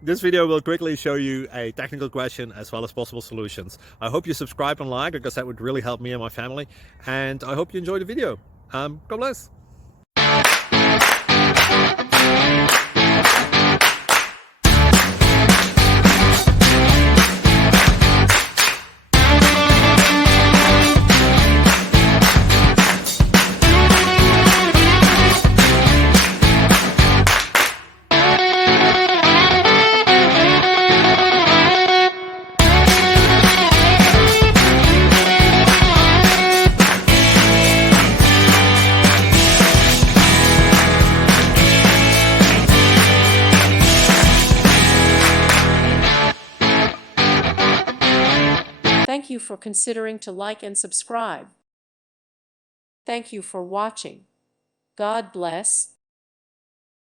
This video will quickly show you a technical question as well as possible solutions. I hope you subscribe and like because that would really help me and my family. And I hope you enjoy the video. God bless. Thank you for considering to like and subscribe. Thank you for watching. God bless.